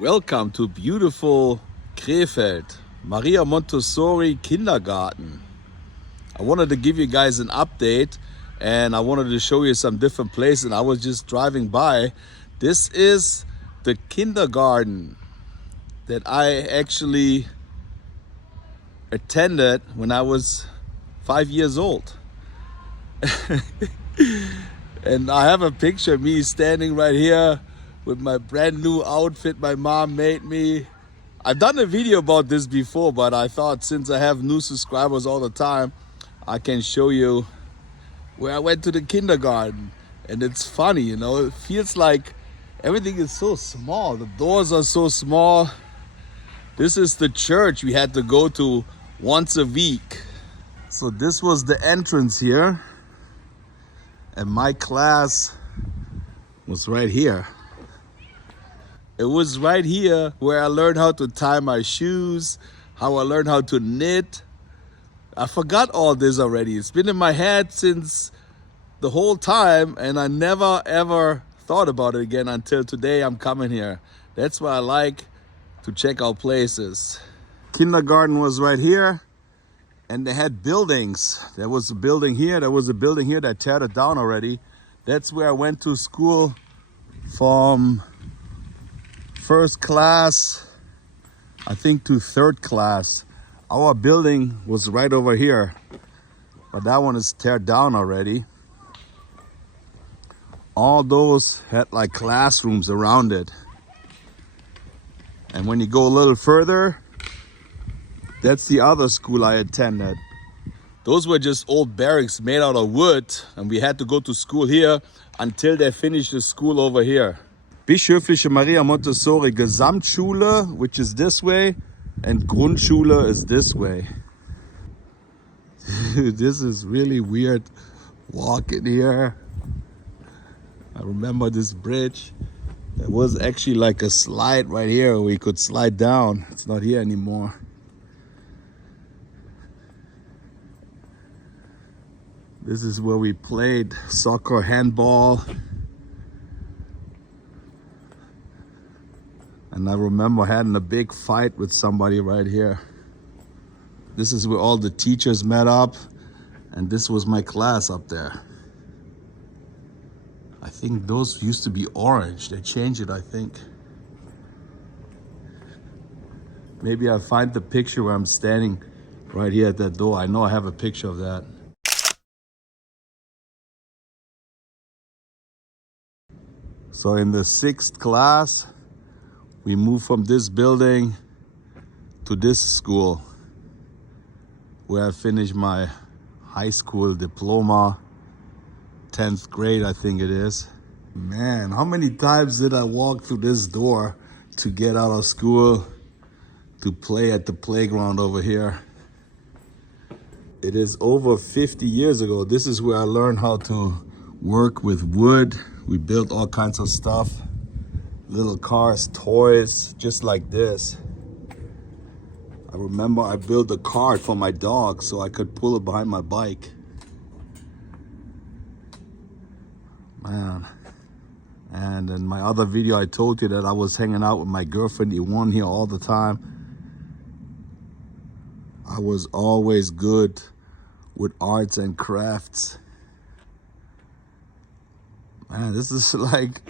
Welcome to beautiful Clearfield, Maria Montessori Kindergarten. I wanted to give you guys an update and I wanted to show you some different places. And I was just driving by. This is the kindergarten that I actually attended when I was 5 years old. And I have a picture of me standing right here with my brand new outfit my mom made me. I've done a video about this before, but I thought since I have new subscribers all the time, I can show you where I went to the kindergarten. And it's funny, you know, it feels like everything is so small. The doors are so small. This is the church we had to go to once a week. So this was the entrance here. And my class was right here. It was right here where I learned how to tie my shoes, how I learned how to knit. I forgot all this already. It's been in my head since the whole time, and I never ever thought about it again until today I'm coming here. That's why I like to check out places. Kindergarten was right here, and they had buildings. There was a building here, there was a building here that teared it down already. That's where I went to school from first class, I think, to third class. Our building was right over here, but that one is teared down already. All those had like classrooms around it. And when you go a little further, that's the other school I attended. Those were just old barracks made out of wood, and we had to go to school here until they finished the school over here. Bischöfliche Maria Montessori Gesamtschule, which is this way, and Grundschule is this way. This is really weird walking here. I remember this bridge. There was actually like a slide right here where we could slide down. It's not here anymore. This is where we played soccer, handball. And I remember having a big fight with somebody right here. This is where all the teachers met up, and this was my class up there. I think those used to be orange. They changed it, I think. Maybe I'll find the picture where I'm standing right here at that door. I know I have a picture of that. So in the 6th class, we moved from this building to this school where I finished my high school diploma, 10th grade, I think it is. Man, how many times did I walk through this door to get out of school to play at the playground over here? It is over 50 years ago. This is where I learned how to work with wood. We built all kinds of stuff. Little cars, toys, just like this. I remember I built a cart for my dog so I could pull it behind my bike. Man. And in my other video, I told you that I was hanging out with my girlfriend, Yvonne, here all the time. I was always good with arts and crafts. Man, this is like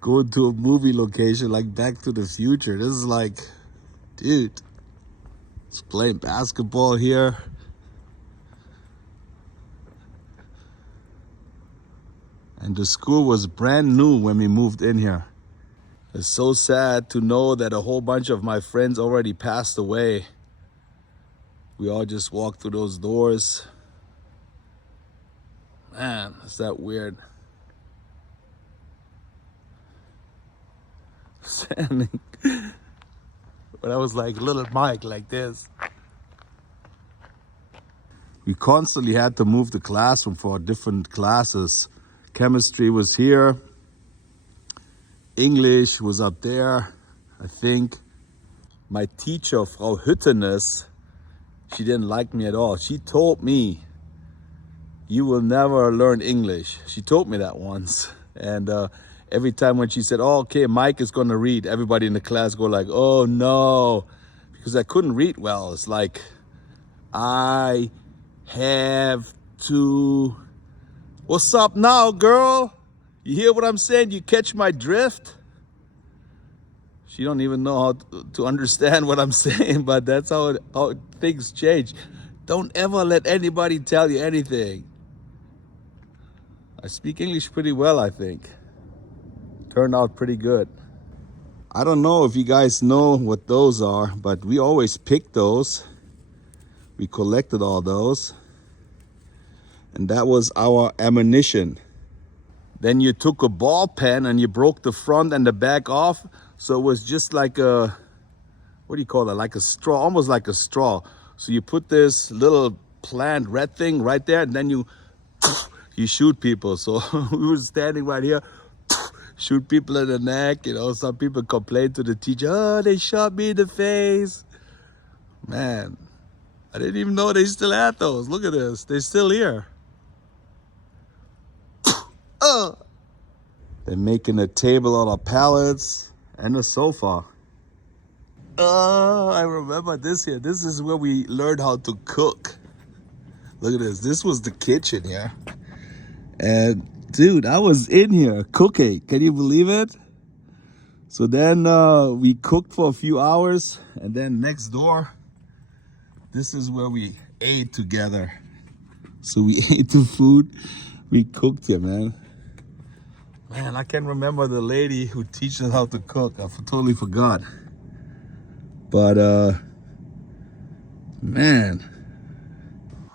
going to a movie location like Back to the Future. This is like, dude, it's playing basketball here. And the school was brand new when we moved in here. It's so sad to know that a whole bunch of my friends already passed away. We all just walked through those doors. Man, is that weird. Standing when I was like little Mike, like this. We constantly had to move the classroom for different classes. Chemistry was here. English was up there, I think. My teacher, Frau Hüttenes, she didn't like me at all. She told me, "You will never learn English." She told me that once. And every time when she said, oh, okay, Mike is gonna read, everybody in the class go like, oh no, because I couldn't read well. It's like, I have to, what's up now, girl? You hear what I'm saying? You catch my drift? She don't even know how to understand what I'm saying, but that's how things change. Don't ever let anybody tell you anything. I speak English pretty well, I think. Turned out pretty good. I don't know if you guys know what those are, but we always pick those. We collected all those. And that was our ammunition. Then you took a ball pen and you broke the front and the back off. So it was just like a, what do you call it? Like a straw, almost like a straw. So you put this little plant red thing right there, and then you shoot people. So we were standing right here, shoot people in the neck. You know, some people complained to the teacher, oh, they shot me in the face. Man, I didn't even know they still had those. Look at this, they're still here. They're making a table out of pallets and a sofa. Oh, I remember this here. This is where we learned how to cook. Look at this. This was the kitchen here. And dude, I was in here cooking. Can you believe it? So then we cooked for a few hours. And then next door, this is where we ate together. So we ate the food. We cooked here, man. Man, I can't remember the lady who teaches us how to cook. I totally forgot. But, man,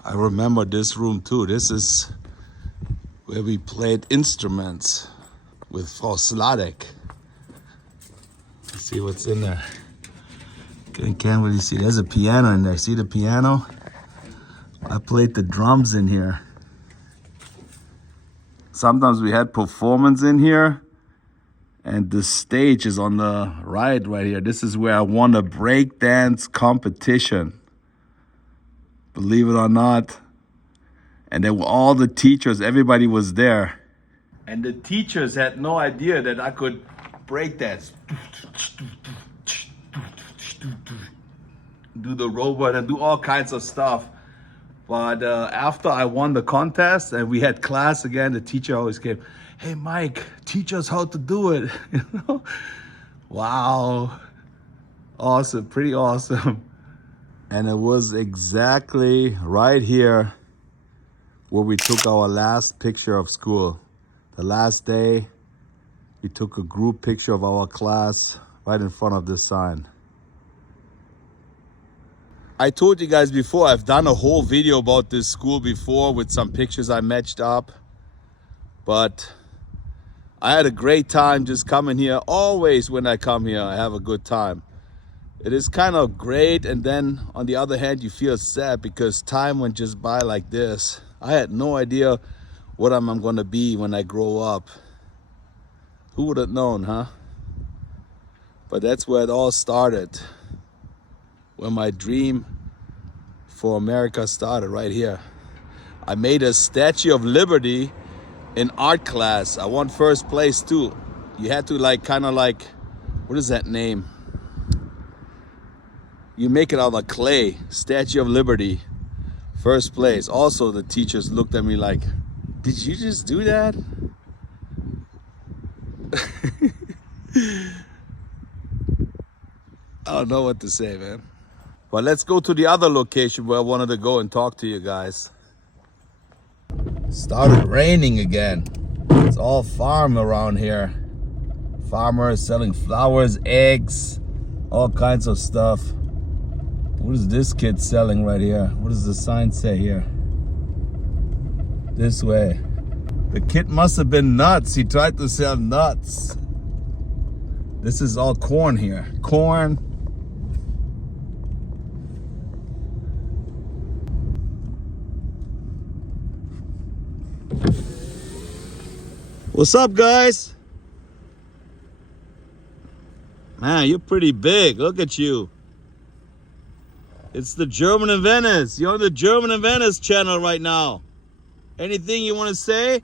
I remember this room too. This is where we played instruments with Frau Sladek. Let's see what's in there. Can't really see. There's a piano in there. See the piano? I played the drums in here. Sometimes we had performance in here, and the stage is on the right here. This is where I won a breakdance competition. Believe it or not. And there were all the teachers, everybody was there. And the teachers had no idea that I could breakdance. Do the robot and do all kinds of stuff. But after I won the contest and we had class again, the teacher always came, hey, Mike, teach us how to do it. You know? Wow. Awesome, pretty awesome. And it was exactly right here where we took our last picture of school. The last day, we took a group picture of our class right in front of this sign. I told you guys before, I've done a whole video about this school before with some pictures I matched up. But I had a great time just coming here. Always when I come here, I have a good time. It is kind of great, and then on the other hand, you feel sad because time went just by like this. I had no idea what I'm gonna be when I grow up. Who would have known, huh? But that's where it all started. Where my dream for America started, right here. I made a Statue of Liberty in art class. I won first place too. You had to like, kind of like, what is that name? You make it out of clay. Statue of Liberty, first place. Also, the teachers looked at me like, did you just do that? I don't know what to say, man. But let's go to the other location where I wanted to go and talk to you guys. Started raining again. It's all farm around here. Farmers selling flowers, eggs, all kinds of stuff. What is this kid selling right here? What does the sign say here? This way. The kid must have been nuts. He tried to sell nuts. This is all corn here. Corn. What's up, guys? Man, you're pretty big. Look at you. It's the German in Venice. You're on the German in Venice channel right now. Anything you want to say?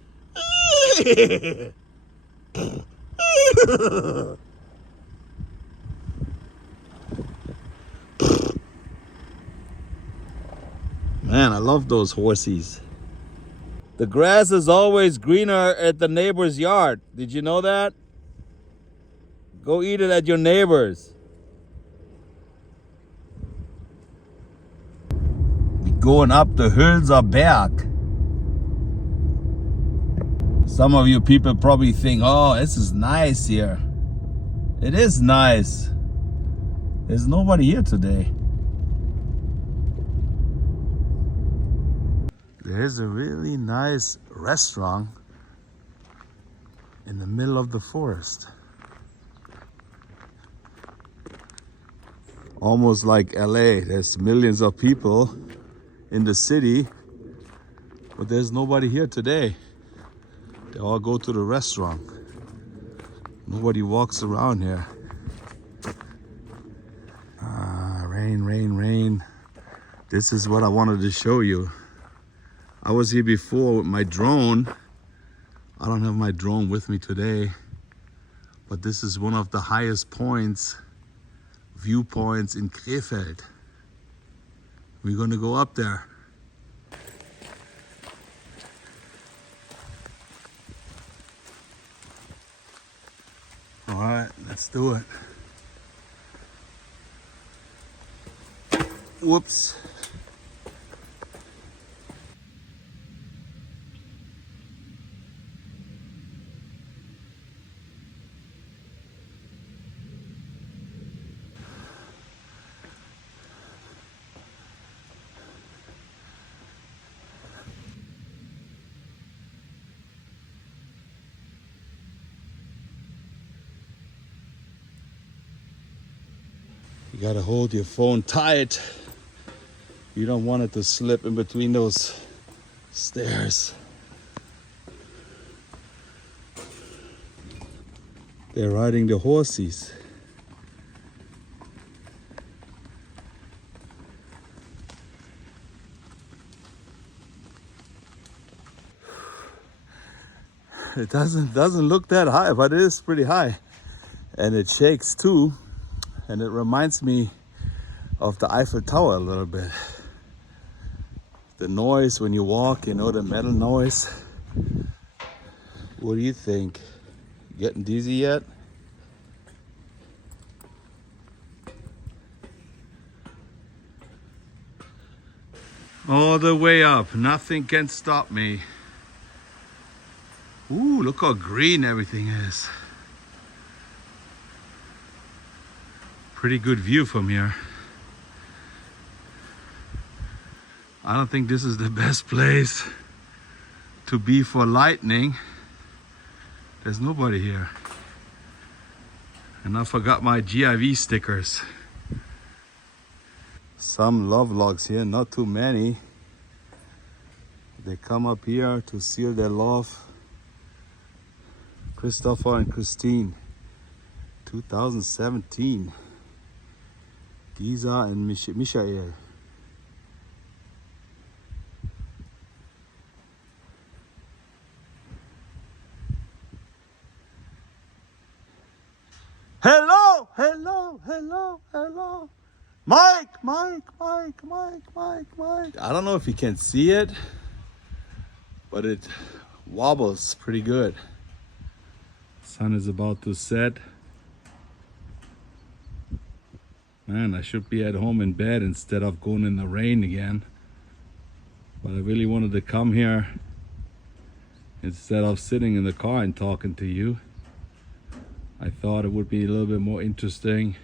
Man, I love those horsies. The grass is always greener at the neighbor's yard. Did you know that? Go eat it at your neighbor's. We're going up the Huelserberg. Some of you people probably think, oh, this is nice here. It is nice. There's nobody here today. There's a really nice restaurant in the middle of the forest. Almost like LA. There's millions of people in the city, but there's nobody here today. They all go to the restaurant. Nobody walks around here. Rain, rain, rain. This is what I wanted to show you. I was here before with my drone. I don't have my drone with me today, but this is one of the highest points, viewpoints in Clearfield. We're gonna go up there. All right, let's do it. Whoops. You gotta hold your phone tight. You don't want it to slip in between those stairs. They're riding the horses. It doesn't look that high, but it is pretty high. And it shakes too. And it reminds me of the Eiffel Tower a little bit. The noise when you walk, you know, the metal noise. What do you think? Getting dizzy yet? All the way up, nothing can stop me. Ooh, look how green everything is. Pretty good view from here. I don't think this is the best place to be for lightning. There's nobody here. And I forgot my GIV stickers. Some love logs here, not too many. They come up here to seal their love. Christopher and Christine, 2017. Giza and Michael. Hello, hello, hello, hello. Mike. I don't know if you can see it, but it wobbles pretty good. Sun is about to set. Man, I should be at home in bed instead of going in the rain again. But I really wanted to come here instead of sitting in the car and talking to you. I thought it would be a little bit more interesting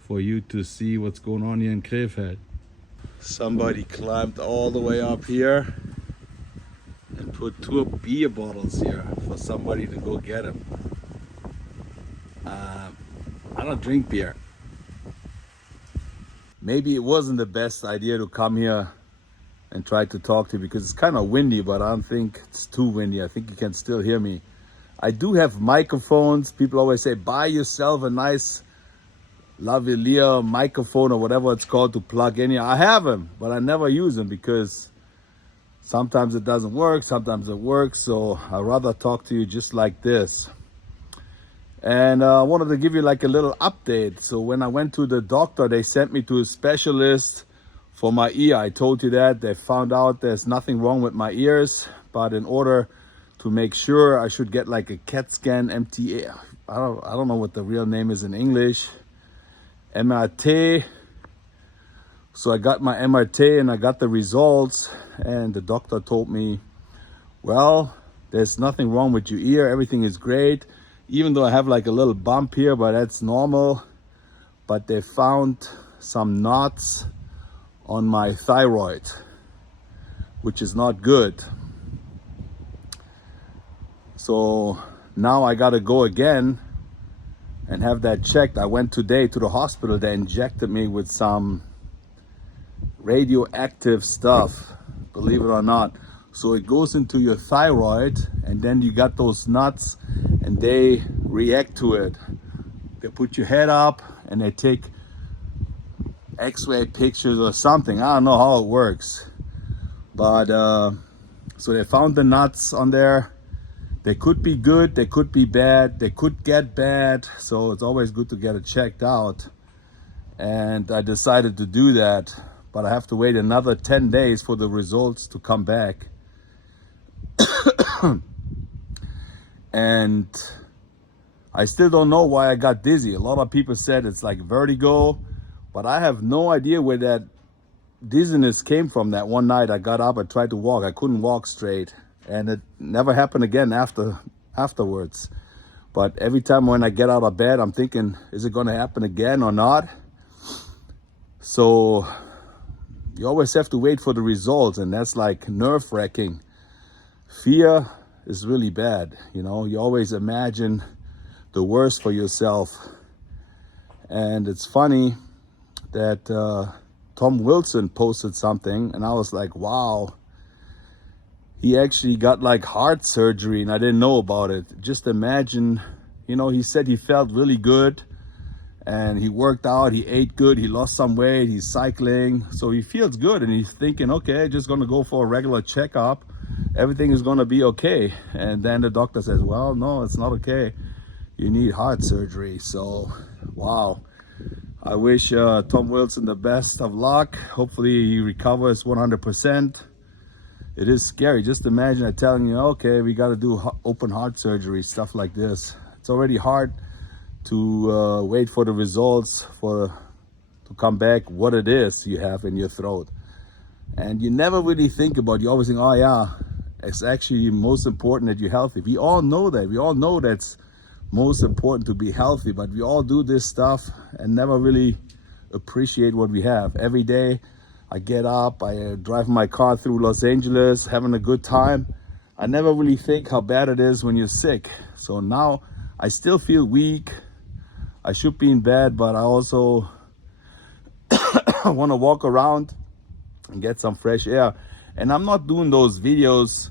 for you to see what's going on here in Clearfield. Somebody climbed all the way up here and put 2 beer bottles here for somebody to go get them. I don't drink beer. Maybe it wasn't the best idea to come here and try to talk to you because it's kind of windy, but I don't think it's too windy. I think you can still hear me. I do have microphones. People always say, buy yourself a nice lavalier microphone or whatever it's called to plug in here. I have them, but I never use them because sometimes it doesn't work, sometimes it works. So I'd rather talk to you just like this. And I wanted to give you like a little update. So when I went to the doctor, they sent me to a specialist for my ear. I told you that. They found out there's nothing wrong with my ears, but in order to make sure, I should get like a CAT scan, MTA. I don't know what the real name is in English. MRT. So I got my MRT and I got the results, and the doctor told me, well, there's nothing wrong with your ear. Everything is great. Even though I have like a little bump here, but that's normal. But they found some knots on my thyroid, which is not good. So now I gotta go again and have that checked. I went today to the hospital. They injected me with some radioactive stuff, believe it or not. So it goes into your thyroid, and then you got those nuts and they react to it. They put your head up and they take x-ray pictures or something. I don't know how it works. But so they found the nuts on there. They could be good, they could be bad, they could get bad. So it's always good to get it checked out. And I decided to do that, but I have to wait another 10 days for the results to come back. And I still don't know why I got dizzy. A lot of people said it's like vertigo, but I have no idea where that dizziness came from. That one night I got up, I tried to walk, I couldn't walk straight, and it never happened again afterwards. But every time when I get out of bed, I'm thinking, is it going to happen again or not? So you always have to wait for the results, and that's like nerve-wracking. Fear is really bad, you know. You always imagine the worst for yourself. And it's funny that Tom Wilson posted something, and I was like, wow, he actually got like heart surgery and I didn't know about it. Just imagine, you know, he said he felt really good and he worked out, he ate good, he lost some weight, he's cycling, so he feels good, and he's thinking, okay, just gonna go for a regular checkup, everything is gonna be okay. And then the doctor says, well, no, it's not okay, you need heart surgery. So wow, I wish Tom Wilson the best of luck. Hopefully he recovers 100%. It is scary. Just imagine telling you, okay, we got to do open heart surgery, stuff like this. It's already hard to wait for the results to come back, what it is you have in your throat. And you never really think about, you always think, oh yeah, it's actually most important that you're healthy. We all know that. We all know that's most important, to be healthy, but we all do this stuff and never really appreciate what we have. Every day I get up, I drive my car through Los Angeles, having a good time. I never really think how bad it is when you're sick. So now I still feel weak. I should be in bed, but I also want to walk around and get some fresh air. And I'm not doing those videos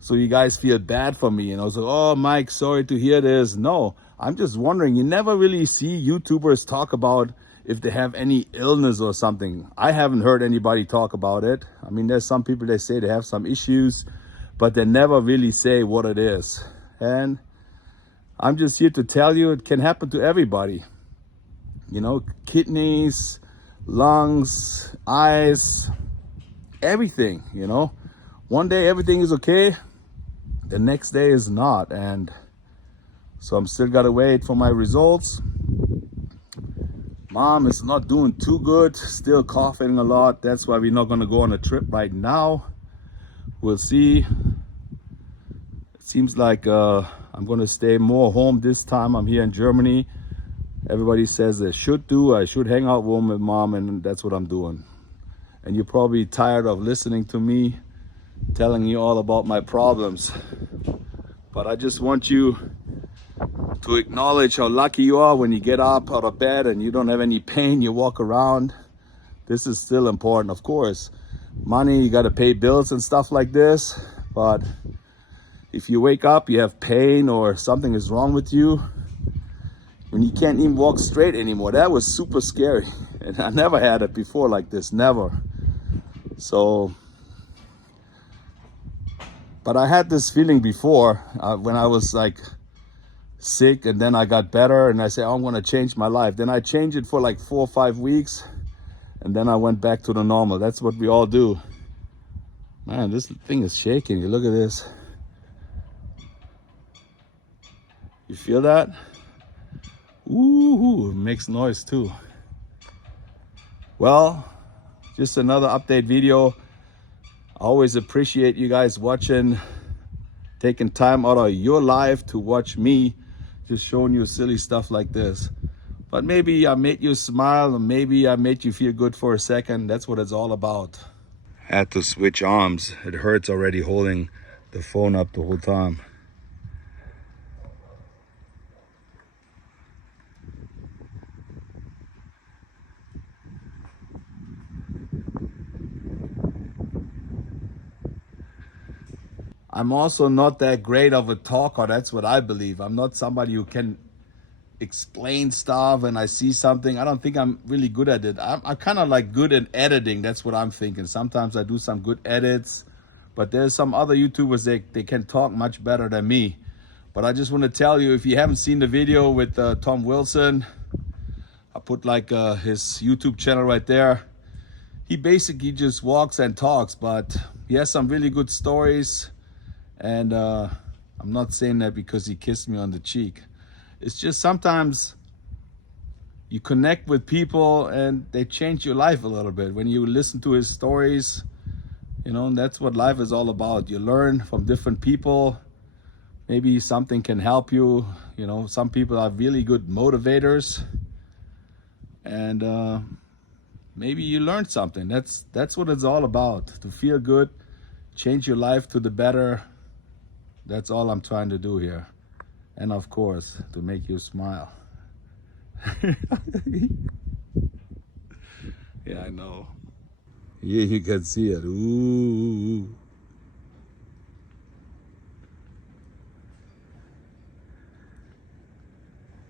so you guys feel bad for me, you know, so, oh, Mike, sorry to hear this. No, I'm just wondering, you never really see YouTubers talk about if they have any illness or something. I haven't heard anybody talk about it. I mean, there's some people, they say they have some issues, but they never really say what it is. And I'm just here to tell you it can happen to everybody. You know, kidneys, lungs, eyes, everything, you know. One day everything is okay, the next day is not. And so I'm still gotta wait for my results. Mom is not doing too good, still coughing a lot. That's why we're not gonna go on a trip right now. We'll see. It seems like I'm gonna stay more home this time. I'm here in Germany. Everybody says I should hang out home with Mom, and that's what I'm doing. And you're probably tired of listening to me telling you all about my problems. But I just want you to acknowledge how lucky you are when you get up out of bed and you don't have any pain, you walk around. This is still important, of course. Money, you gotta pay bills and stuff like this. But if you wake up, you have pain or something is wrong with you, when you can't even walk straight anymore, that was super scary. And I never had it before like this, never. So, but I had this feeling before when I was like sick, and then I got better, and I said, oh, I'm gonna change my life. Then I changed it for like 4 or 5 weeks, and then I went back to the normal. That's what we all do. Man, this thing is shaking. You look at this. You feel that? Ooh, it makes noise too. Well, just another update video. I always appreciate you guys watching, taking time out of your life to watch me just showing you silly stuff like this. But maybe I made you smile, and maybe I made you feel good for a second. That's what it's all about. Had to switch arms. It hurts already holding the phone up the whole time. I'm also not that great of a talker. That's what I believe. I'm not somebody who can explain stuff, and I see something. I don't think I'm really good at it. I'm kind of like good at editing. That's what I'm thinking. Sometimes I do some good edits, but there's some other YouTubers, they can talk much better than me. But I just want to tell you, if you haven't seen the video with Tom Wilson, I put like his YouTube channel right there. He basically just walks and talks, but he has some really good stories. And I'm not saying that because he kissed me on the cheek. It's just sometimes you connect with people and they change your life a little bit. When you listen to his stories, you know, and that's what life is all about. You learn from different people. Maybe something can help you. You know, some people are really good motivators. And maybe you learn something. That's what it's all about. To feel good, change your life to the better. That's all I'm trying to do here. And of course, to make you smile. Yeah, I know. Yeah, you can see it. Ooh.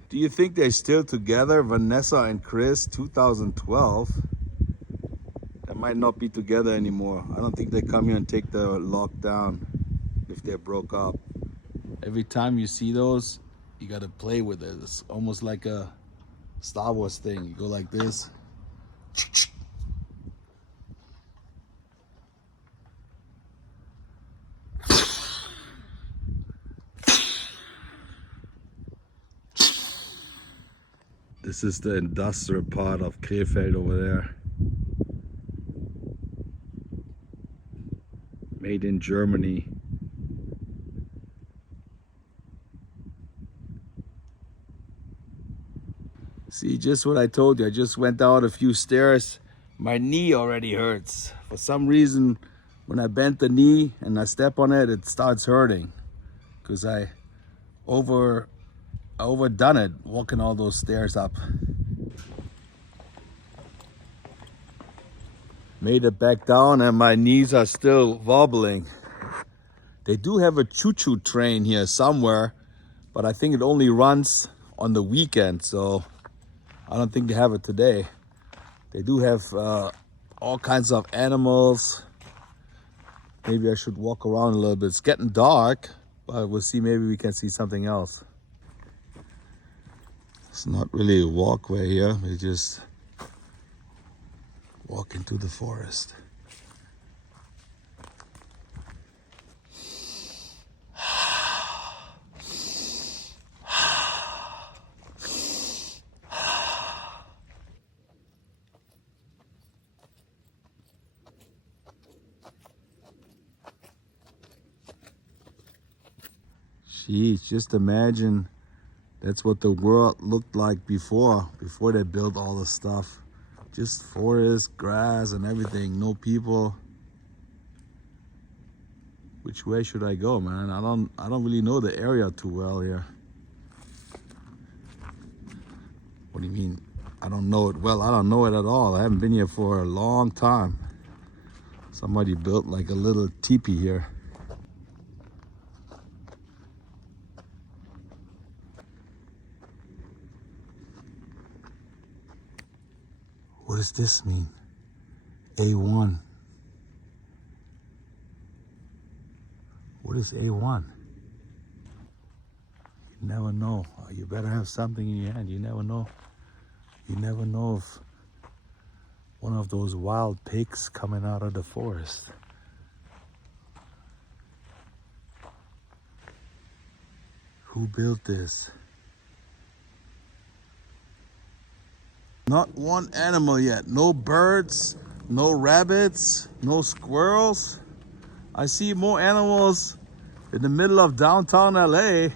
Do you think they're still together, Vanessa and Chris, 2012? They might not be together anymore. I don't think they come here and take the lock down if they broke up. Every time you see those, you gotta play with it. It's almost like a Star Wars thing. You go like this. This is the industrial part of Clearfield over there. Made in Germany. See, just what I told you. I just went down a few stairs. My knee already hurts. For some reason, when I bent the knee and I step on it, it starts hurting. Because I overdone it walking all those stairs up. Made it back down and my knees are still wobbling. They do have a choo-choo train here somewhere, but I think it only runs on the weekend, so I don't think they have it today. They do have all kinds of animals. Maybe I should walk around a little bit. It's getting dark, but we'll see. Maybe we can see something else. It's not really a walkway here. We just walk into the forest. Jeez, just imagine that's what the world looked like before they built all the stuff. Just forest, grass, and everything. No people. Which way should I go, man? I don't really know the area too well here. What do you mean? I don't know it well. I don't know it at all. I haven't been here for a long time. Somebody built like a little teepee here. What does this mean? A1. What is A1? You never know. You better have something in your hand. You never know. You never know if one of those wild pigs coming out of the forest. Who built this? Not one animal yet. No birds, no rabbits, no squirrels. I see more animals in the middle of downtown LA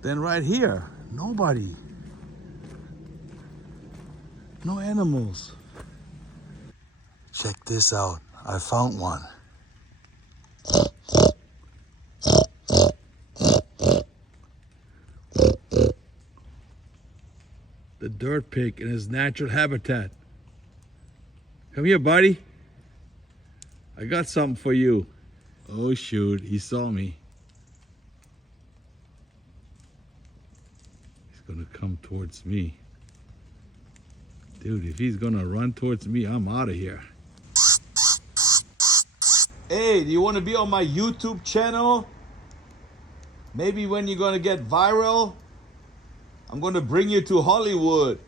than right here. Nobody. No animals. Check this out. I found one. The dirt pig in his natural habitat. Come here, buddy. I got something for you. Oh shoot, he saw me. He's gonna come towards me. Dude, if he's gonna run towards me, I'm out of here. Hey, do you want to be on my YouTube channel? Maybe when you're gonna get viral, I'm gonna bring you to Hollywood.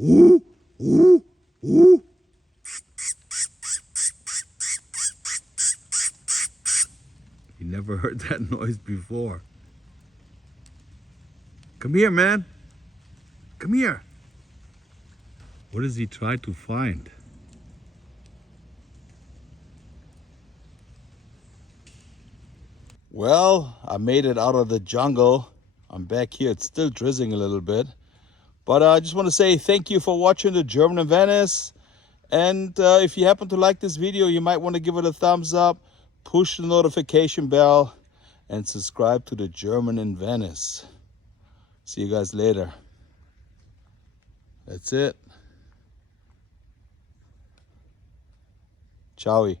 Ooh, ooh, ooh. You never heard that noise before. Come here, man. Come here. What does he try to find? Well, I made it out of the jungle. I'm back here. It's still drizzling a little bit. But I just want to say thank you for watching the German in Venice. And if you happen to like this video, you might want to give it a thumbs up, push the notification bell, and subscribe to the German in Venice. See you guys later. That's it. Ciao.